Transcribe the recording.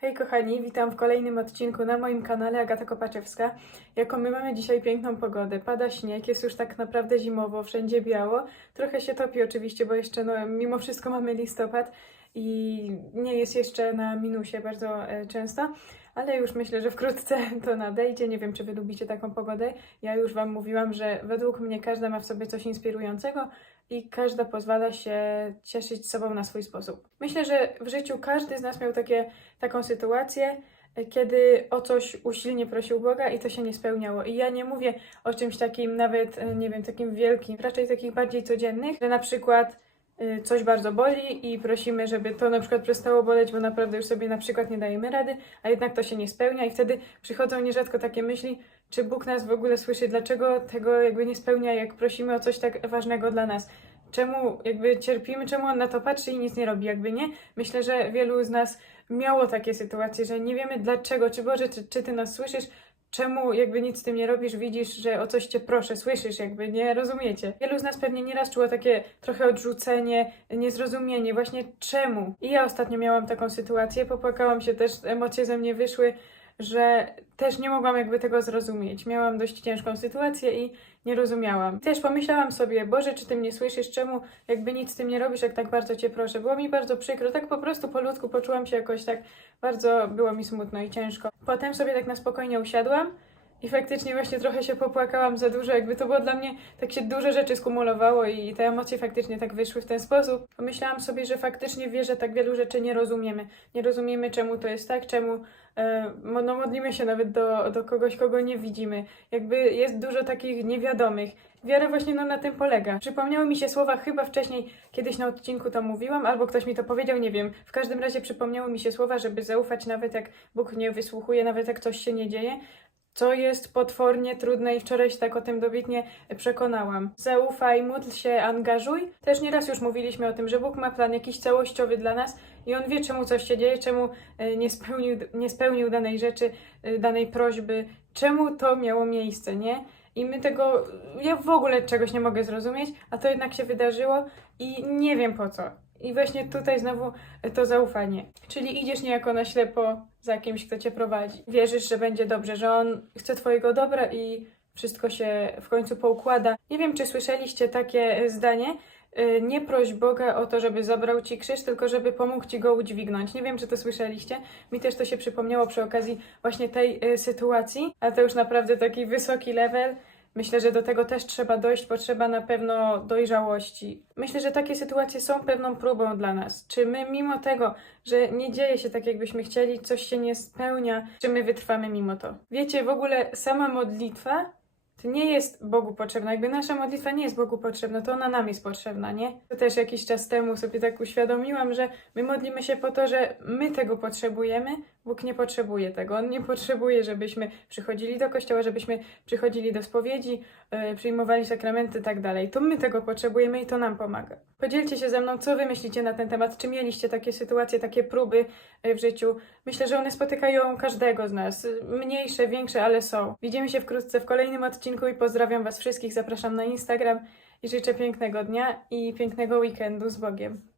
Hej kochani, witam w kolejnym odcinku na moim kanale Agata Kopaczewska. Jaką my mamy dzisiaj piękną pogodę, pada śnieg, jest już tak naprawdę zimowo, wszędzie biało. Trochę się topi oczywiście, bo jeszcze no, mimo wszystko mamy listopad i nie jest jeszcze na minusie bardzo e, często, ale już myślę, że wkrótce to nadejdzie. Nie wiem, czy wy lubicie taką pogodę. Ja już wam mówiłam, że według mnie każda ma w sobie coś inspirującego i każda pozwala się cieszyć sobą na swój sposób. Myślę, że w życiu każdy z nas miał takie, taką sytuację, e, kiedy o coś usilnie prosił Boga i to się nie spełniało. I ja nie mówię o czymś takim nawet, e, nie wiem, takim wielkim, raczej takich bardziej codziennych, że na przykład coś bardzo boli i prosimy, żeby to na przykład przestało boleć, bo naprawdę już sobie na przykład nie dajemy rady, a jednak to się nie spełnia i wtedy przychodzą nierzadko takie myśli, czy Bóg nas w ogóle słyszy, dlaczego tego jakby nie spełnia, jak prosimy o coś tak ważnego dla nas. Czemu jakby cierpimy, czemu on na to patrzy i nic nie robi, jakby nie? Myślę, że wielu z nas miało takie sytuacje, że nie wiemy dlaczego, czy Boże, czy, czy Ty nas słyszysz, czemu jakby nic z tym nie robisz, widzisz, że o coś cię proszę, słyszysz, jakby nie rozumiecie. Wielu z nas pewnie nieraz czuło takie trochę odrzucenie, niezrozumienie, właśnie czemu. I ja ostatnio miałam taką sytuację, popłakałam się też, emocje ze mnie wyszły, że też nie mogłam jakby tego zrozumieć. Miałam dość ciężką sytuację i nie rozumiałam. Też pomyślałam sobie, Boże, czy Ty mnie słyszysz, czemu jakby nic z tym nie robisz, jak tak bardzo Cię proszę. Było mi bardzo przykro, tak po prostu po ludzku poczułam się jakoś tak, bardzo było mi smutno i ciężko. Potem sobie tak na spokojnie usiadłam i faktycznie właśnie trochę się popłakałam za dużo, jakby to było dla mnie, tak się dużo rzeczy skumulowało i te emocje faktycznie tak wyszły w ten sposób. Pomyślałam sobie, że faktycznie wie, że tak wielu rzeczy nie rozumiemy. Nie rozumiemy, czemu to jest tak, czemu mo- no, modlimy się nawet do, do kogoś, kogo nie widzimy. Jakby jest dużo takich niewiadomych. Wiara właśnie no, na tym polega. Przypomniały mi się słowa, chyba wcześniej kiedyś na odcinku to mówiłam, albo ktoś mi to powiedział, nie wiem. W każdym razie przypomniały mi się słowa, żeby zaufać nawet jak Bóg nie wysłuchuje, nawet jak coś się nie dzieje co jest potwornie trudne i wczoraj się tak o tym dobitnie przekonałam. Zaufaj, módl się, angażuj. Też nieraz już mówiliśmy o tym, że Bóg ma plan jakiś całościowy dla nas i On wie, czemu coś się dzieje, czemu e, nie spełnił, nie spełnił danej rzeczy, e, danej prośby, czemu to miało miejsce, nie? I my tego, ja w ogóle czegoś nie mogę zrozumieć, a to jednak się wydarzyło i nie wiem po co. I właśnie tutaj znowu to zaufanie. Czyli idziesz niejako na ślepo za kimś, kto cię prowadzi. Wierzysz, że będzie dobrze, że on chce twojego dobra i wszystko się w końcu poukłada. Nie wiem, czy słyszeliście takie zdanie. y, Nie proś Boga o to, żeby zabrał ci krzyż, tylko żeby pomógł ci go udźwignąć. Nie wiem, czy to słyszeliście. Mi też to się przypomniało przy okazji właśnie tej y, sytuacji, a to już naprawdę taki wysoki level. Myślę, że do tego też trzeba dojść, potrzeba na pewno dojrzałości. Myślę, że takie sytuacje są pewną próbą dla nas. Czy my, mimo tego, że nie dzieje się tak, jakbyśmy chcieli, coś się nie spełnia, czy my wytrwamy mimo to? Wiecie, w ogóle sama modlitwa to nie jest Bogu potrzebna. Jakby nasza modlitwa nie jest Bogu potrzebna, to ona nam jest potrzebna, nie? To też jakiś czas temu sobie tak uświadomiłam, że my modlimy się po to, że my tego potrzebujemy. Bóg nie potrzebuje tego. On nie potrzebuje, żebyśmy przychodzili do kościoła, żebyśmy przychodzili do spowiedzi, yy, przyjmowali sakramenty tak dalej. To my tego potrzebujemy i to nam pomaga. Podzielcie się ze mną, co wy myślicie na ten temat. Czy mieliście takie sytuacje, takie próby yy, w życiu? Myślę, że one spotykają każdego z nas. Mniejsze, większe, ale są. Widzimy się wkrótce w kolejnym odcinku i pozdrawiam was wszystkich. Zapraszam na Instagram i życzę pięknego dnia i pięknego weekendu z Bogiem.